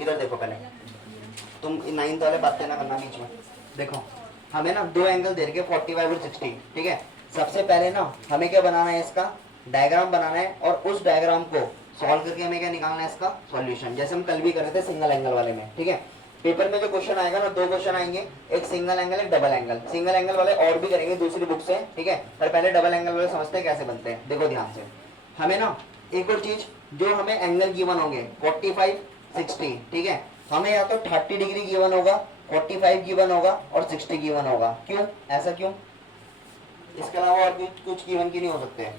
इधर देखो पहले, तुम 9th वाले बातें ना करना बीच में। देखो हमें ना दो एंगल दे रखे 45 और 60, ठीक है। सबसे पहले ना हमें क्या बनाना है, इसका डायग्राम बनाना है, और उस डायग्राम को सॉल्व करके हमें क्या निकालना है, इसका सॉल्यूशन, जैसे हम कल भी कर रहे थे सिंगल एंगल वाले में, ठीक है। पेपर में जो क्वेश्चन आएगा ना, दो क्वेश्चन आएंगे, एक सिंगल एंगल एक डबल एंगल। सिंगल एंगल वाले और भी करेंगे दूसरी बुक से, ठीक है, पर पहले डबल एंगल वाले समझते हैं कैसे बनते हैं। देखो ध्यान से, हमें ना एक और चीज, जो हमें एंगल गिवन होंगे 45 60, ठीक है, हमें या तो 30 डिग्री गिवन होगा, 45 गिवन होगा और 60 गिवन होगा। क्यों ऐसा क्यों? इसके अलावा और कुछ गिवन की नहीं हो सकते हैं,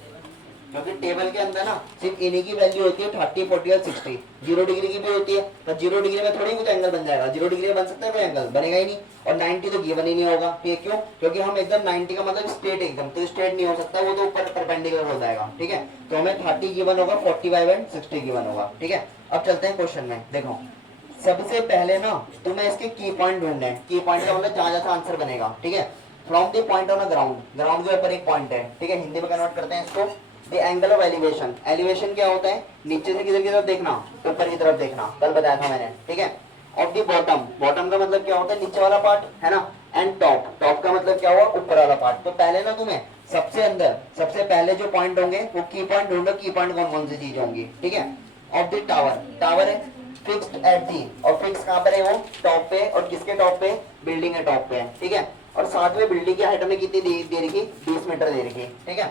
क्योंकि टेबल के अंदर ना सिर्फ इन्हीं की वैल्यू होती है 30 40 और 60। 0 डिग्री की भी होती है, तो 0 डिग्री में थोड़ी कुछ एंगल बन जाएगा, 0 डिग्री में बन सकता है कोई एंगल? बनेगा ही नहीं। और 90 तो गिवन ही नहीं होगा, ठीक है। क्यों? क्योंकि हम एकदम 90 का मतलब स्ट्रेट, एकदम तो स्ट्रेट नहीं हो सकता, वो तो ऊपर परपेंडिकुलर हो जाएगा, ठीक है। तो हमें 30 गिवन होगा, 45 एंड 60 गिवन होगा, ठीक है। अब चलते हैं क्वेश्चन में। देखो सबसे पहले ना तुम्हें इसके की पॉइंट ढूंढने हैं। की पॉइंट का मतलब जहां जहां आंसर बनेगा, ठीक है। From the point on a ground, ground के ऊपर एक पॉइंट है, ठीक है, हिंदी में कन्वर्ट करते हैं इसको। The angle of elevation, elevation क्या होता है? नीचे से किधर की तरफ देखना, ऊपर की तरफ देखना, कल बताया था मैंने, ठीक है। ऑफ द बॉटम, बॉटम का मतलब क्या होता है? नीचे वाला पार्ट, है ना। एंड टॉप, टॉप का मतलब क्या हुआ? ऊपर वाला पार्ट। तो पहले ना तुम्हें सबसे अंदर सबसे पहले जो पॉइंट होंगे वो की पॉइंट ढूंढो। की पॉइंट कौन कौन सी चीज होंगी, ठीक है। ऑफ द टावर, टावर है फिक्स्ड एट दी, और फिक्स कहां पर है? वो टॉप पे। और किसके टॉप पे? बिल्डिंग के टॉप पे है, ठीक है। और साथ में बिल्डिंग की हाइट हमें कितनी दे रखी? 20 मीटर दे रखी, ठीक है।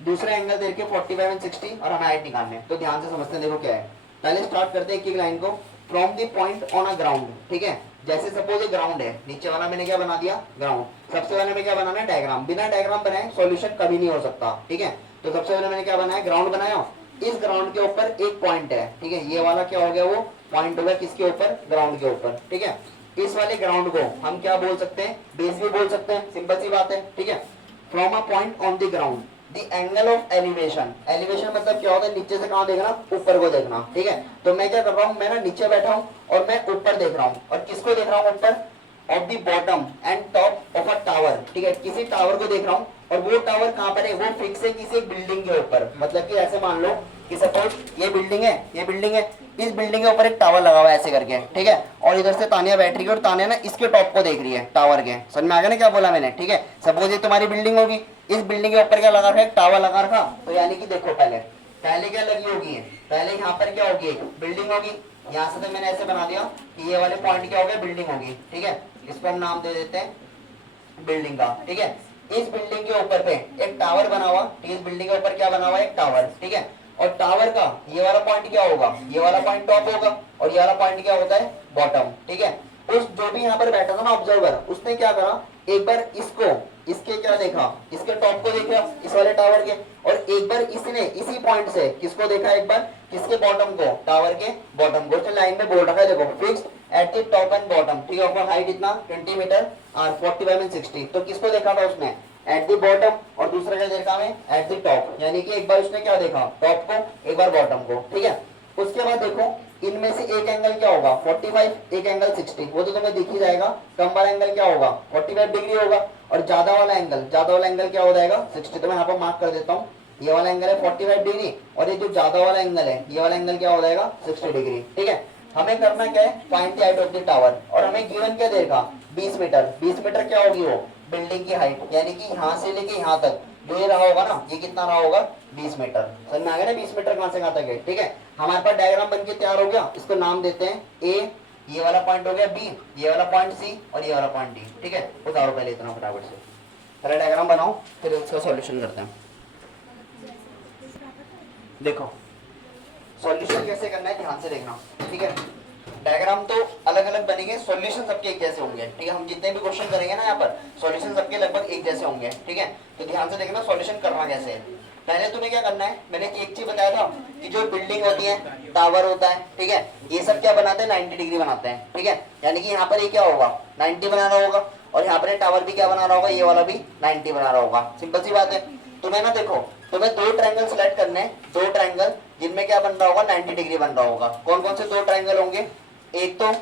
दूसरा एंगल दे रखे 45 एंड 60, और हमें हाइट निकालनी है। तो ध्यान से समझते हैं, देखो क्या है। पहले स्टार्ट करते हैं एक एक लाइन को। From the point on a ground, ठीक है। जैसे सपोज ये ग्राउंड है, नीचे वाला मैंने क्या बना दिया? ग्राउंड। सबसे पहले हमें क्या बनाना है? डायग्राम। बिना डायग्राम बनाए सॉल्यूशन कभी नहीं हो सकता, ठीक है। तो सबसे पहले मैंने क्या बनाया? ग्राउंड बनाया। इस ग्राउंड के ऊपर एक पॉइंट है, ठीक है। ये वाला क्या हो गया? वो पॉइंट हो गया किसके ऊपर? ग्राउंड के ऊपर, ठीक है। इस वाले ग्राउंड को हम क्या बोल सकते हैं? बेस भी बोल सकते हैं, सिंपल सी बात है, ठीक है। From a point on the ground, the angle of elevation, elevation मतलब क्या होता है? नीचे से कहां देखना? ऊपर को देखना, ठीक है। तो मैं क्या कर रहा हूं? मैं ना नीचे बैठा हूं और मैं ऊपर देख रहा हूं। और किसको देख रहा हूं? ऊपर। Of the bottom and top of a tower, ठीक है, किसी टावर को देख रहा हूं। और वो टावर कहां पर है? वो फिक्स है किसी एक बिल्डिंग के ऊपर। मतलब कि ऐसे मान लो कि सपोज ये बिल्डिंग है, ये बिल्डिंग है, इस बिल्डिंग के ऊपर एक टावर लगा हुआ है ऐसे करके, ठीक है। और इधर से तानिया बैठ रही है, और तानिया ना इसके टॉप को देख रही है, टावर के। समझ में आ गया ना क्या बोला मैंने, ठीक है। सपोज ये तुम्हारी बिल्डिंग होगी, इस बिल्डिंग के ऊपर क्या लगा रखा है? टावर लगा रखा। तो यानी कि देखो पहले पहले क्या लगी होगी? पहले यहाँ पर क्या होगी? बिल्डिंग होगी। यहाँ से तो मैंने ऐसे बना दिया कि ये वाले पॉइंट क्या हो गया? बिल्डिंग होगी, ठीक है। इसको हम नाम दे देते हैं बिल्डिंग का, ठीक है। इस बिल्डिंग के ऊपर पे एक टावर बना हुआ, ठीक है। इस बिल्डिंग के ऊपर क्या बना हुआ है? एक टावर, ठीक है। और टावर का ये वाला पॉइंट क्या होगा? ये वाला पॉइंट टॉप होगा, और ये वाला पॉइंट क्या होता है? बॉटम, ठीक है। उस जो भी यहाँ पर बैठा था ना ऑब्जर्वर, उसने क्या करा? एक बार इसको, इसके क्या देखा? इसके टॉप को देखा, इस वाले टावर के। और एक बार इसने इसी पॉइंट से किसको देखा? एक बार किसके? बॉटम को, टावर के बॉटम को। तो लाइन में बोल रखा है देखो, fix at the top and bottom, ठीक है। ऊपर हाइट इतना 20 मीटर और 45 एंड 60। तो किसको देखा था उसने? At the bottom. और दूसरा क्या देखा हमें? At the top. यानी कि एक बार उसने क्या देखा? टॉप को, एक बार बॉटम को, ठीक है। उसके बाद देखो इनमें से एक एंगल क्या होगा? 45, एक एंगल 60। वो तो तुम्हें दिख ही जाएगा। कम वाला एंगल क्या होगा? 45 डिग्री होगा। और ज्यादा वाला एंगल क्या हो जाएगा? 60। तो मैं यहाँ पर मार्क कर देता हूँ, ये वाला एंगल है 45 डिग्री, और ये जो ज्यादा वाला एंगल है, ये वाला एंगल क्या हो जाएगा? 60 डिग्री, ठीक है। हमें करना क्या है? Find the height of the tower. और हमें गिवन क्या देगा? 20 मीटर। 20 मीटर क्या होगी? वो बिल्डिंग की हाइट, यानी कि यहाँ से लेके यहाँ तक जो ये रहा होगा ना, ये कितना रहा होगा? 20 मीटर। समझ में आ गया ना? 20 मीटर कहां से कहां तक है, ठीक है। हमारे पास डायग्राम बनके तैयार हो गया। इसको नाम देते हैं ए, ये वाला पॉइंट हो गया बी, ये वाला पॉइंट सी, और ये वाला पॉइंट डी, ठीक है। उतारो पहले इतना फटाफट से, पहले डायग्राम बनाओ, फिर इसका सॉल्यूशन करते हैं। देखो सॉल्यूशन कैसे करना है ध्यान से देखना, ठीक है। डायग्राम तो अलग अलग बनेंगे, सॉल्यूशन सबके एक जैसे होंगे, ठीक है। हम जितने भी क्वेश्चन करेंगे ना यहाँ पर, सॉल्यूशन सबके लगभग एक जैसे होंगे, ठीक है। तो ध्यान से देखना सॉल्यूशन करना कैसे है। पहले तुम्हें क्या करना है? मैंने एक चीज बताया था कि जो बिल्डिंग होती है, टावर होता है, ठीक है, ये सब क्या बनाते हैं? 90 डिग्री बनाते हैं, ठीक है। यानी कि यहाँ पर ये क्या होगा? 90 बनाना होगा। और यहाँ पर टावर भी क्या बना रहा होगा? ये वाला भी 90 बना रहा होगा। सिंपल सी बात है। तुम्हें ना देखो, तुम्हें दो ट्रायंगल सेलेक्ट करने हैं, दो ट्रायंगल जिनमें क्या बन रहा होगा? 90 डिग्री बन रहा होगा। कौन कौन से दो ट्रायंगल होंगे? एक तो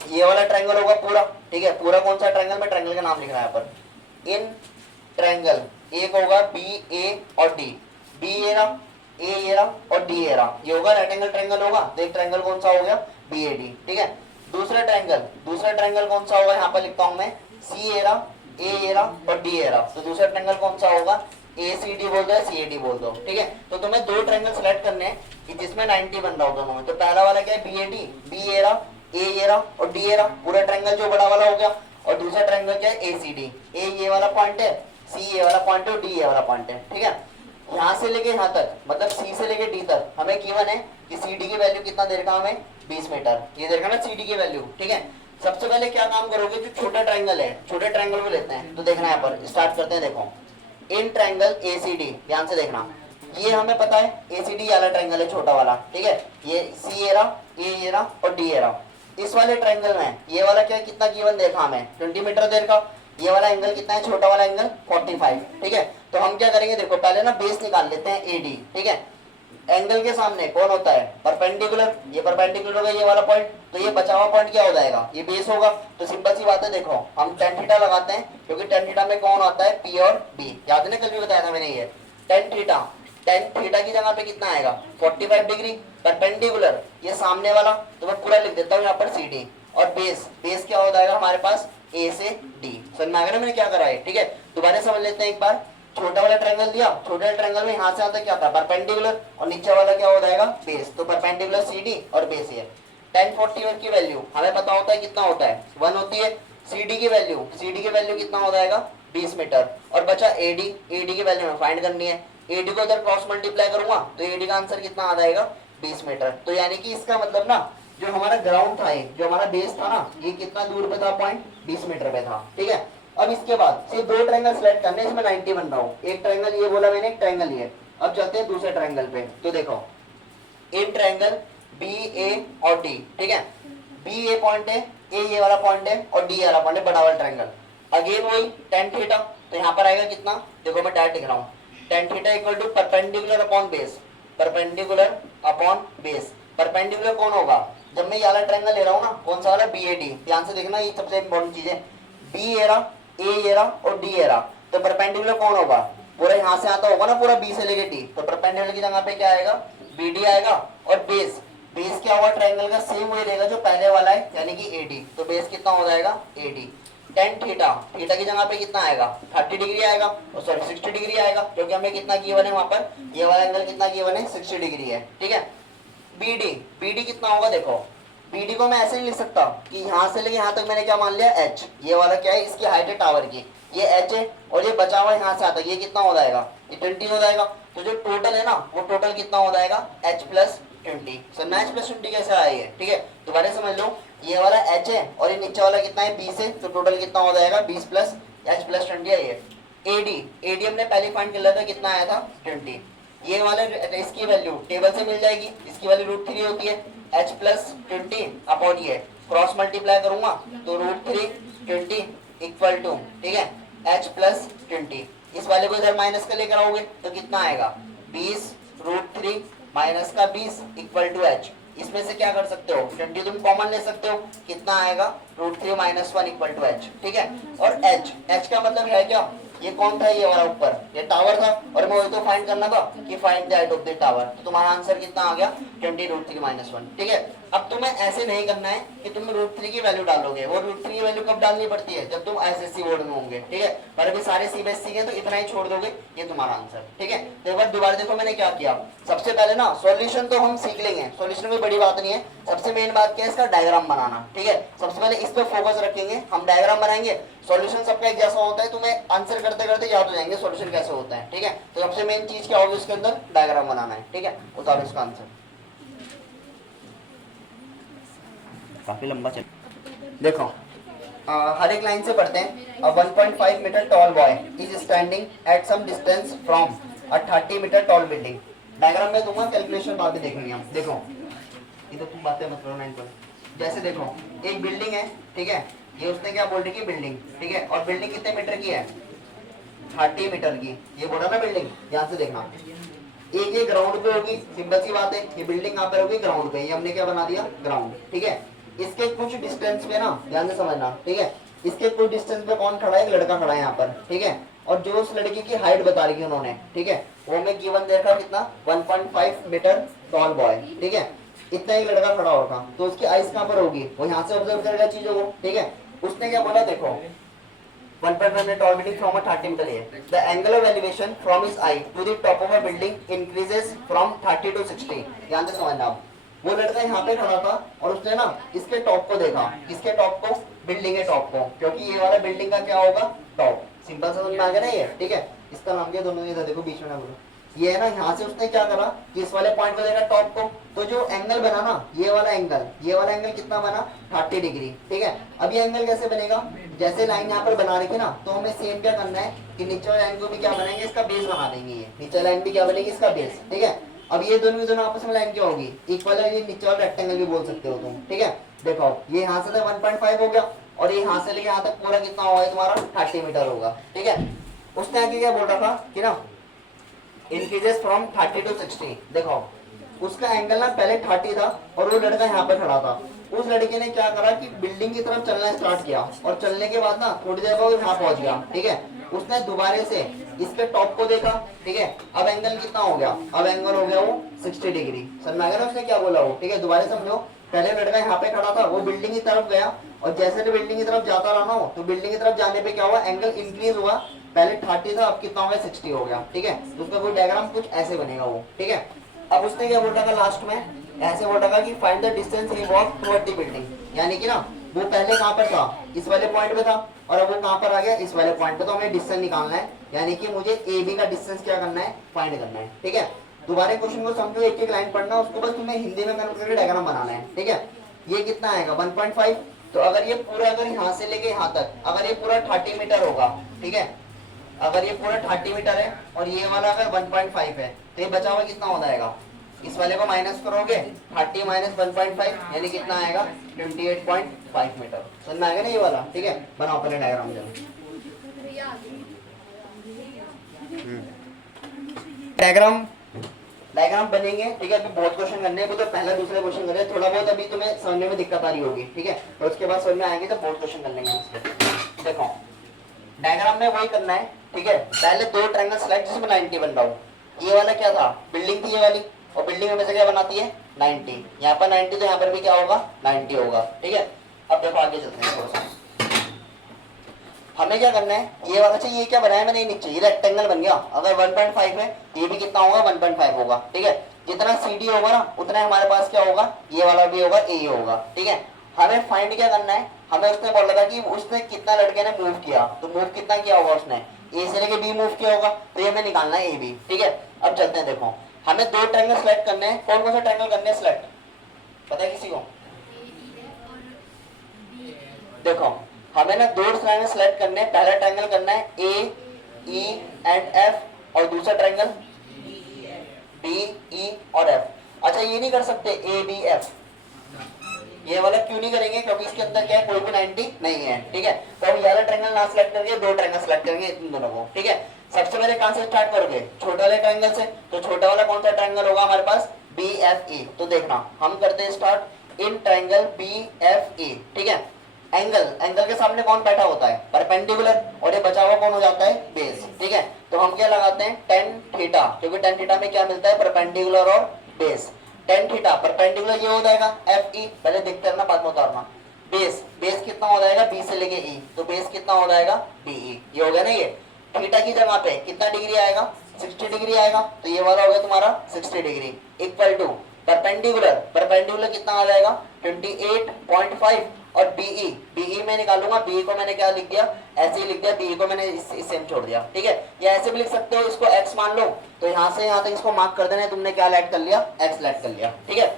ये वाला ट्रायंगल होगा पूरा, ठीक है। पूरा कौन सा ट्रायंगल? मैं ट्रायंगल का नाम लिख रहा है यहाँ पर। इन ट्रायंगल एक होगा बी ए और डी, बी ए ना, ए ये रहा और डी ये रहा, ये होगा राइट एंगल ट्रायंगल होगा। तो एक ट्रायंगल कौन सा हो गया, बी ए डी, ठीक है। दूसरा ट्रायंगल कौन सा होगा, यहाँ पर लिखता हूं मैं सी ए रहा, ए ये रहा और डी ए रहा। तो दूसरा ट्रायंगल कौन सा होगा, ए सी डी बोल दो या सी ए डी बोल दो, ठीक है। तो तुम्हें दो ट्रायंगल सेलेक्ट करने हैं कि जिसमें 90 बन रहा हो दोनों में। तो पहला वाला क्या है, बी ए डी, बी ए रहा, ए ये रहा और डी ए रहा, पूरा ट्रायंगल जो बड़ा वाला हो गया। और दूसरा ट्रायंगल क्या है, ए सी डी, ए ये वाला पॉइंट है, सी ये वाला पॉइंट है और डी ये वाला पॉइंट है, ठीक है। यहाँ से लेके यहाँ तक, मतलब सी से लेके डी तक हमें गिवन है कि सी डी की वैल्यू कितना दे रखा हमें, 20 मीटर, ये दे रखा ना सी डी की वैल्यू, ठीक है। सबसे पहले क्या काम करोगे, जो छोटा ट्रायंगल है, छोटे ट्रायंगल को लेते हैं। तो देखना यहाँ पर स्टार्ट करते हैं, देखो in triangle A C D, ध्यान से देखना, ये हमें पता है ए सी डी वाला ट्रायंगल है छोटा वाला, ठीक है। ये सी ए रहा, ए ये रहा और डी ए रहा। इस वाले ट्रायंगल में ये वाला क्या कितना गिवन देखा हमें, 20 मीटर दे रखा। ये वाला एंगल कितना है, छोटा वाला एंगल 45, ठीक है। तो हम क्या करेंगे, देखो पहले ना बेस निकाल लेते हैं ए डी, ठीक है। एंगल के सामने कौन होता है, परपेंडिकुलर, ये परपेंडिकुलर होगा ये वाला पॉइंट। तो ये बचा हुआ पॉइंट क्या हो जाएगा, ये बेस होगा। तो सिंपल सी बात है, देखो हम टेन थीटा लगाते हैं, क्योंकि टेन थीटा में कौन आता है, पी और बी, याद है ना, कल भी बताया था मैंने ये। टेन थीटा की जगह पे कितना आएगा, 45 डिग्री। परपेंडिकुलर ये सामने वाला, तो मैं पूरा लिख देता हूँ यहाँ पर सी डी। और बेस क्या हो जाएगा हमारे पास, ए से डी। समझ में आ गया ना मैंने क्या करा है, ठीक है। दोबारा समझ लेते हैं एक बार। छोटा वाला ट्रायंगल दिया, छोटे वाले ट्रायंगल में यहाँ से आता क्या था, परपेंडिकुलर, और नीचे वाला क्या हो जाएगा, बेस। तो परपेंडिकुलर सी डी और बेस ये। 1041 की वैल्यू हमें पता होता है कितना होता है, 1 होती है। सी डी की वैल्यू कितना हो जाएगा, 20 मीटर। और बचा ए डी की वैल्यू में फाइंड करनी है। ए डी को उधर क्रॉस मल्टीप्लाई करूंगा तो ए डी का आंसर कितना आ जाएगा, 20 मीटर। तो यानी कि इसका मतलब ना, जो हमारा ग्राउंड था, जो हमारा बेस था ना, ये कितना दूर पे था, पॉइंट 20 मीटर पे था, ठीक है। अब इसके बाद सिर्फ दो ट्रायंगल सेलेक्ट करने, इसमें 90 बन रहा हूँ। एक ट्रायंगल ये बोला मैंने, एक ट्रायंगल ये। अब चलते हैं दूसरे ट्रायंगल पे। तो देखो इन ट्रायंगल बी ए और डी, ठीक है। बी ए पॉइंट है, ए ये वाला पॉइंट है और डी वाला पॉइंट है, बड़ा वाला ट्रायंगल। अगेन वही टेन थीटा, तो यहाँ पर आएगा कितना, देखो मैं डायरेक्ट लिख रहा हूँ, tan theta equal to perpendicular upon base. Perpendicular upon base, perpendicular कौन होगा, जब मैं ये वाला ट्रायंगल ले रहा हूँ ना, कौन सा वाला, बी ए डी। ध्यान से देखना, ये सबसे इंपॉर्टेंट चीज है। बी ए रहा, ए ये रहा और डी ए रहा, तो परपेंडिकुलर कौन होगा, पूरा यहाँ से आता होगा ना, पूरा बी से लेके डी। तो परपेंडिकुलर की जगह पे क्या आएगा, बी डी आएगा। और बेस क्या हुआ ट्रायंगल का, सेम वही रहेगा जो पहले वाला है, यानी कि ए डी। तो बेस कितना हो जाएगा, ए डी। टेन थीटा की जगह पे कितना आएगा, 30 डिग्री आएगा, और सॉरी 60 डिग्री आएगा, क्योंकि हमें कितना गिवन है वहां पर, ये वाला एंगल कितना गिवन है, 60 डिग्री है, ठीक है। बी डी कितना होगा, देखो बी डी को मैं ऐसे नहीं लिख सकता कि यहाँ से लेके यहाँ तक मैंने क्या मान लिया, एच। ये वाला क्या है, इसकी हाइट है टावर की, ये एच है। और ये बचा हुआ यहाँ से आता है, ये कितना हो जाएगा, ये 20 हो जाएगा। तो जो टोटल है ना, वो टोटल कितना हो जाएगा, एच प्लस 20। समझना एच प्लस 20 कैसे आया है, ठीक है। दोबारा समझ लो, ये वाला एच है और ये नीचे वाला कितना है, 20 है। तो टोटल कितना हो जाएगा, 20 प्लस एच प्लस 20 है ये। एडी हमने पहले फाइंड कर लिया था, कितना आया था, 20। ये वाले इसकी वैल्यू टेबल से मिल जाएगी, इसकी वैल्यू √3 होती है, एच प्लस 20 अपॉन ये क्रॉस मल्टीप्लाई करूंगा तो √3 20 इक्वल टू, ठीक है, एच प्लस 20। इस वाले को इधर माइनस कर लेकर आओगे तो कितना आएगा, 20 √3 माइनस का 20 इक्वल टू एच। इसमें से क्या कर सकते हो, 20 तुम कॉमन ले सकते हो, कितना आएगा, √3 माइनस 1 इक्वल टू एच, ठीक है। और एच का मतलब है क्या, ये कौन था, ये वाला ऊपर, ये टावर था। और मैं वही तो फाइंड करना था कि find the height of the tower. तो तुम्हारा आंसर कितना आ गया, 20 √3 माइनस 1, ठीक है। अब तुम्हें ऐसे नहीं करना है कि तुम √3 की वैल्यू डालोगे, वो √3 की वैल्यू कब डालनी पड़ती है, जब तुम एसएससी बोर्ड में होंगे, ठीक है। पर अभी सारे सीबीएसई के तो इतना ही छोड़ दोगे, ये तुम्हारा आंसर, ठीक है। तो एक बार दोबारा देखो मैंने क्या किया। सबसे पहले ना सॉल्यूशन तो हम सीख लेंगे, सॉल्यूशन में बड़ी बात नहीं है। सबसे मेन बात क्या है, इसका डायग्राम बनाना, ठीक है। सबसे पहले इस पर फोकस रखेंगे, हम डायग्राम बनाएंगे। सॉल्यूशन सबका एक जैसा होता है, तुम्हें आंसर करते करते याद हो जाएंगे सॉल्यूशन कैसे होता है, ठीक है। तो सबसे मेन चीज क्या होगी, उसके अंदर डायग्राम बनाना है, ठीक है। उतारो इसका आंसर, काफी लंबा चल। देखो हर एक लाइन से पढ़ते हैं। 1.5 metre tall boy is standing at some distance from a 30 metre tall building. Diagram में दूंगा, कैलकुलेशन बाद में देखेंगे हम। देखो इधर तुम बातें मत करो, 9 पर। जैसे देखो एक बिल्डिंग है, ठीक है, ये उसने क्या बोल रही है, बिल्डिंग, ठीक है। और बिल्डिंग कितने मीटर की है, 30 मीटर की। ये बोला ना बिल्डिंग, ध्यान से देखना। एक ये ग्राउंड पे होगी, सिंपल सी बात है, ये बिल्डिंग यहाँ पे होगी ग्राउंड पे, ये हमने क्या बना दिया, ग्राउंड, ठीक है। इसके कुछ डिस्टेंस पे ना, ध्यान से समझना, ठीक है, इसके कुछ डिस्टेंस पे कौन खड़ा है, एक लड़का खड़ा है यहाँ पर, ठीक है। और जो उस लड़की की हाइट बता रही है उन्होंने, ठीक है, वो हमें गिवन दे रखा कितना 1.5 मीटर टॉल बॉय, ठीक है, इतना एक लड़का खड़ा होगा, तो उसकी आइस कहाँ पर होगी, वो यहाँ से ऑब्जर्व करेगा चीजों को, ठीक है। उसने क्या बोला देखो 1.5 meter tall building from a 30 meter air. The angle of elevation from his eye to the top of a building increases from 30 to 60. ध्यान से समझना आप, वो लड़का यहाँ पे खड़ा था और उसने ना इसके टॉप को देखा, किसके टॉप को, बिल्डिंग के टॉप को, क्योंकि ये वाला बिल्डिंग का क्या होगा, टॉप। सिंपल समझ में आ गया ना ये, ठीक है। इसका नाम क्या दोनों, इधर देखो बीच में ना बोलो, ये है ना, यहाँ से उसने क्या करा कि इस वाले पॉइंट को देखा टॉप को, तो जो एंगल बना ना ये वाला एंगल कितना बना 30 डिग्री, ठीक है। अब ये एंगल कैसे बनेगा, जैसे लाइन यहाँ पर बना रखी ना, तो हमें सेम क्या करना है कि नीचे वाले लाइन को भी क्या बनाएंगे, इसका बेस बना देंगे, ये नीचे लाइन भी क्या बनेगी, इसका बेस, ठीक है। अब ये दोनों आपस में लाइन क्या होगी, इक्वल है, ये नीचे वाला रेक्टेंगल भी बोल सकते हो तुम, ठीक है। देखो ये यहाँ से 1.5 हो गया और ये यहाँ से लेके यहाँ तक पूरा कितना होगा तुम्हारा 30 मीटर होगा, ठीक है। उसने आगे क्या बोल रहा था कि ना इंक्रीजेस फ्रॉम 30 to 60। देखो उसका एंगल ना पहले 30 था और वो लड़का यहाँ पे खड़ा था, उस लड़के ने क्या करा कि बिल्डिंग की तरफ चलना स्टार्ट किया और चलने के बाद ना थोड़ी देर बाद यहाँ पहुंच गया, ठीक है। उसने दोबारा से इसके टॉप को देखा, ठीक है। अब एंगल कितना हो गया, अब एंगल हो गया वो 60 डिग्री, समझ में आ गया ना उसने क्या बोला वो, ठीक है। दोबारा समझो, पहले लड़का यहाँ पे खड़ा था, वो बिल्डिंग की तरफ गया और जैसे बिल्डिंग की तरफ जाता रहा ना हो, तो बिल्डिंग की तरफ जाने पे क्या हुआ, एंगल इंक्रीज हुआ, पहले 30 था अब कितना हो गया 60 हो गया, ठीक है। तो उसका कोई डायग्राम कुछ ऐसे बनेगा वो, ठीक है। अब उसने क्या बोला था लास्ट में, ऐसे बोला था कि find the distance he walk toward the building, यानी कि ना वो पहले कहाँ पर था, इस वाले पॉइंट पे था और अब वो कहाँ पर आ गया, इस वाले पॉइंट पे, तो हमें डिस्टेंस निकालना है, यानी कि मुझे ए बी का डिस्टेंस क्या करना है, फाइंड करना है, ठीक है। दोबारा क्वेश्चन को समझो, एक एक लाइन पढ़ना, उसको बस तुम्हें हिंदी में कन्वर्ट करके डायग्राम बनाना है, ठीक है। ये कितना आएगा 1.5, तो अगर ये पूरा, अगर यहाँ से लेके यहाँ तक अगर ये पूरा 30 मीटर होगा, ठीक है, अगर ये पूरा 30 मीटर है और ये वाला अगर 1.5 है, तो ये बचा हुआ कितना हो जाएगा, इस वाले को माइनस करोगे 30 माइनस 1.5 यानी कितना आएगा 28.5 मीटर, समझ में आएगा ना ये वाला, ठीक है। बनाओ पहले डायग्राम जरा, डायग्राम बनेंगे, ठीक है। अभी बहुत क्वेश्चन करने हैं, तो पहला दूसरा क्वेश्चन करें, थोड़ा बहुत अभी तुम्हें समझने में दिक्कत आ रही होगी, ठीक है, तो उसके बाद समझ में आएंगे तो बहुत क्वेश्चन कर लेंगे। देखो डायग्राम में वही करना है, ठीक है। पहले दो ट्रायंगल सेलेक्ट जिसमें 90 बन रहा हो, ये वाला क्या था, बिल्डिंग थी ये वाली, और बिल्डिंग हमेशा क्या बनाती है 90, यहाँ पर 90 तो यहाँ पर भी क्या होगा 90 होगा, ठीक है। अब देखो आगे चलते हैं, थोड़ा सा हमें क्या करना है, ये वाला चाहिए, ये क्या बनाया मैंने नीचे, ये रेक्टेंगल बन गया, अगर 1.5 है ये भी कितना होगा 1.5 होगा, ठीक है। जितना CD होगा ना उतना हमारे पास क्या होगा, ये वाला भी होगा, ए होगा, ठीक है। हमें फाइंड क्या करना है, हमें उसने बोला था कि उसने कितना लड़के ने मूव किया, तो मूव कितना किया होगा उसने, ए से लेके बी मूव किया होगा, तो ये हमें निकालना है ए बी, ठीक है। अब चलते हैं, देखो हमें दो ट्रायंगल सेलेक्ट करने हैं, कौन कौन सा ट्रायंगल करने हैं सेलेक्ट, पता है किसी को, देखो हमें ना दो ट्रायंगल सेलेक्ट करने हैं, पहला ट्रायंगल करना है ए ई एंड एफ और दूसरा ट्रायंगल बी ई और एफ। अच्छा ये नहीं कर सकते ए बी एफ, ये वाला क्यों नहीं करेंगे, क्योंकि इसके अंदर क्या है कोई भी 90 नहीं है, ठीक है। तो हम ये वाला ट्रायंगल ना सेलेक्ट करेंगे, दो ट्रायंगल सेलेक्ट करेंगे इन दोनों को, ठीक है। सबसे पहले कहां से स्टार्ट करोगे, छोटा वाले ट्रायंगल से, तो छोटा वाला कौन सा ट्रायंगल होगा हमारे पास बी एफ ई, तो देखना हम करते हैं start in triangle B F E, ठीक है। एंगल के सामने कौन बैठा होता है, परपेंडिकुलर, और ये बचा हुआ कौन हो जाता है बेस, ठीक है। तो हम क्या लगाते हैं tan थीटा, क्योंकि tan थीटा में क्या मिलता है परपेंडिकुलर और बेस, tan थीटा परपेंडिकुलर ये हो जाएगा एफ ई, पहले देखते हैं ना बाद में उतारना, बेस कितना हो जाएगा बी से लेके ई, तो बेस कितना हो जाएगा बी ई, ये हो गया ना। ये थीटा की जगह पे कितना डिग्री आएगा 60 डिग्री आएगा, तो ये वाला हो गया तुम्हारा 60 डिग्री इक्वल टू परपेंडिकुलर कितना आ जाएगा 28.5 और बीई में निकालूंगा, बीई को मैंने क्या लिख दिया ऐसे ही लिख दिया, बीई को मैंने इस सेम छोड़ दिया, ठीक है। या ऐसे भी लिख सकते हो, इसको x मान लो, तो यहाँ से यहाँ तक इसको मार्क कर देना है, तुमने क्या ऐड कर लिया x ऐड कर लिया, ठीक है।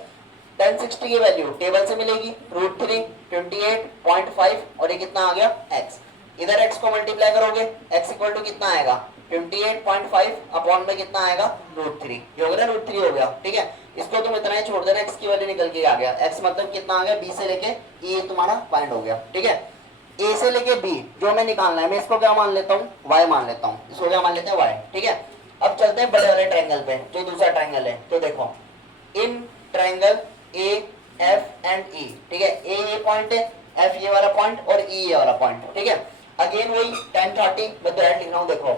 1060 की वैल्यू टेबल से मिलेगी √3 28.5 और ये कितना आ गया x, इधर x को मल्टीप्लाई करोगे x इक्वल टू कितना आएगा 28.5 अपॉन में कितना आएगा √3, ये हो गया √3 हो गया, ठीक है। इसको तुम इतना ही छोड़ देना, x की वैल्यू निकल के आ गया, x मतलब कितना आ गया b से लेके e तुम्हारा फाइंड हो गया, ठीक है। a से लेके b जो हमें निकालना है, मैं इसको क्या मान लेता हूँ y मान लेता हूँ, इसको क्या मान लेते हैं y, ठीक है। अब चलते हैं बड़े वाले ट्रायंगल पे, जो दूसरा ट्रायंगल है, तो देखो in triangle a f and e, ठीक है। a ये पॉइंट है, f ये वाला पॉइंट और e ये वाला पॉइंट, ठीक है। अगेन वही tan 30 मैं डायरेक्ट लिख रहा हूँ, देखो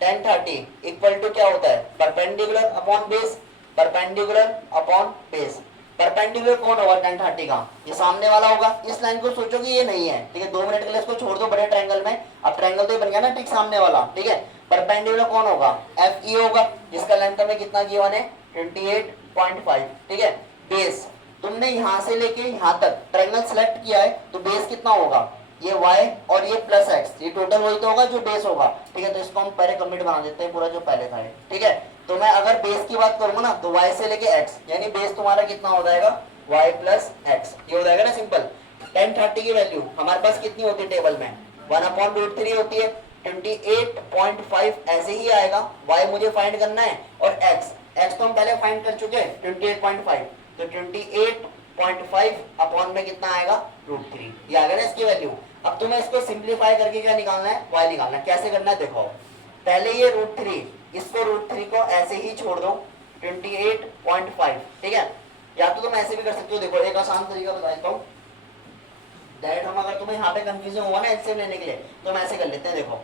tan 30 इक्वल टू क्या होता है, perpendicular upon base, perpendicular upon base. Perpendicular कौन होगा tan 30 का, ये सामने वाला होगा। इस लाइन को सोचो कि ये नहीं है, ठीक है, 2 मिनट के लिए इसको छोड़ दो बड़े ट्रायंगल में। अब ट्रायंगल तो ये बन गया ना ठीक सामने वाला, ठीक है। परपेंडिकुलर कौन होगा, एफ ई होगा, जिसका लेंथ हमें कितना गिवन है 28.5, ठीक है। बेस तुमने यहां से लेके यहां तक ट्रायंगल सेलेक्ट किया है, तो बेस कितना होगा, ये y और ये प्लस x, ये टोटल वही तो होगा जो बेस होगा, ठीक है। तो इसको हम पहले कंप्लीट बना देते हैं पूरा जो पहले था, ठीक है। तो मैं अगर बेस की बात करूंगा ना, तो y से लेके x, यानी बेस तुम्हारा कितना हो जाएगा y प्लस x, ये हो जाएगा ना सिंपल। tan 30 की वैल्यू हमारे पास कितनी होती है टेबल में, 1/√3 होती है, 28.5 ऐसे ही आएगा। y मुझे फाइंड करना है, और x तो हम पहले फाइंड कर चुके हैं 28.5, तो 28.5 अपॉन में कितना आएगा √3, ये आ गया ना इसकी वैल्यू। अब तुम्हें इसको सिंप्लीफाई करके क्या निकालना है, y निकालना है। कैसे करना है देखो, पहले ये √3, इसको √3 को ऐसे ही छोड़ दो 28.5, ठीक है। या तो तुम ऐसे भी कर सकते हो, देखो एक आसान तरीका बताता हूँ। डायरेक्ट हम अगर तुम्हें यहाँ पे कंफ्यूजन हुआ ना एलसीएम लेने के लिए, तो हम ऐसे कर लेते हैं। देखो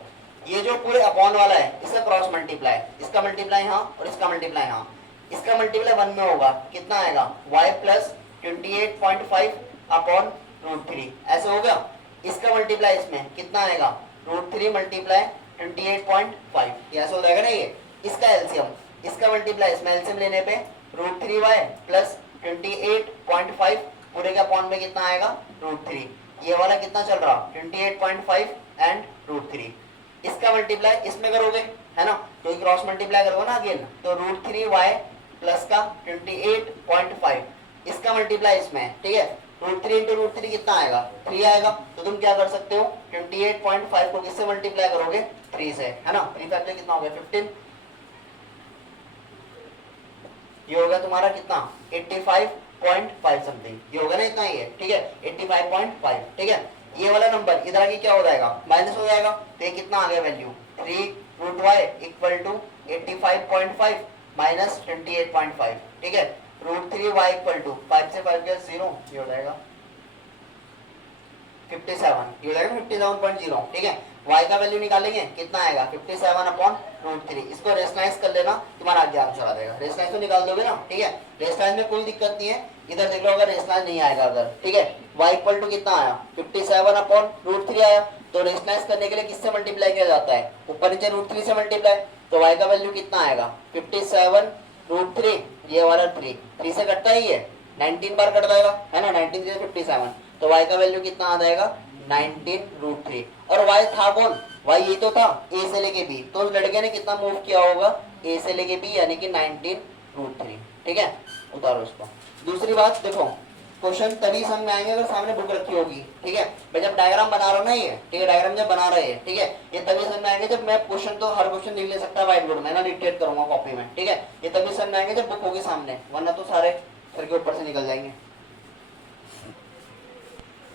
ये जो पूरे अपॉन वाला है, इसका क्रॉस मल्टीप्लाई, इसका मल्टीप्लाई यहाँ और इसका मल्टीप्लाई यहाँ, इसका मल्टीप्लाई 1 में होगा, कितना आएगा y प्लस 28.5 अपॉन √3, ऐसे हो गया। इसका मल्टीप्लाई इसमें कितना आएगा, √3 मल्टीप्लाई 28.5, ये ऐसे हो जाएगा ना ये। इसका एलसीएम, इसका मल्टीप्लाई इसमें, एलसीएम लेने पे √3y प्लस 28.5 पूरे के अपॉन में कितना आएगा √3, ये वाला कितना चल रहा 28.5 एंड √3। इसका मल्टीप्लाई इसमें करोगे, है ना, तो क्रॉस मल्टीप्लाई करोगे ना अगेन, तो √3y प्लस का 28.5, इसका मल्टीप्लाई इसमें, ठीक है। √3 इंटू √3 कितना आएगा 3 आएगा। तो तुम क्या कर सकते हो, 28.5 को किससे मल्टीप्लाई करोगे 3 से, है ना। 3 फैक्टर कितना हो गया 15, ये हो गया तुम्हारा कितना 85.5 समथिंग, ये होगा ना इतना ही है, ठीक है 85.5, ठीक है। ये वाला नंबर इधर आगे क्या हो जाएगा, माइनस हो जाएगा, तो ये कितना आ गया value 3√y equal to 85.5 minus 28.5, ठीक है। √3y इक्वल टू 5 से 5 गया 0, ये हो जाएगा 57, ये हो जाएगा 57.0, ठीक है। y का वैल्यू निकालेंगे कितना आएगा 57 अपॉन √3, इसको रेशनलाइज कर लेना, तुम्हारा आगे आंसर आ जाएगा। रेशनलाइज तो निकाल दोगे ना, ठीक है। रेशनलाइज में कोई दिक्कत नहीं है, इधर देख लो अगर रेशनलाइज नहीं आएगा अगर, ठीक है। y इक्वल टू कितना आया 57 अपॉन √3 आया, तो रेशनलाइज करने के लिए किससे मल्टीप्लाई किया जाता है, ऊपर नीचे √3 से मल्टीप्लाई, तो y का वैल्यू कितना आएगा 57 √3, ये वाला 3 से कटता ही है, 19 बार कट जाएगा, है ना, 19 से 57, तो y का वैल्यू कितना आ जाएगा 19√3। और y था कौन, y ये तो था a से लेके b, तो उस लड़के ने कितना मूव किया होगा a से लेके b, यानी कि 19√3, ठीक है। उतारो इसको। दूसरी बात देखो, क्वेश्चन तभी समझ में आएंगे अगर सामने बुक रखी होगी, ठीक है। मैं जब डायग्राम बना रहा हूँ ना ये, ठीक है, डायग्राम जब बना रहे हैं, ठीक है, ये तभी समझ में आएंगे जब मैं क्वेश्चन, तो हर क्वेश्चन लिख ले सकता है व्हाइट बोर्ड में ना, डिक्टेट करूंगा कॉपी में, ठीक है। ये तभी समझ में आएंगे जब बुक होगी सामने, वरना तो सारे सर के ऊपर से निकल जाएंगे।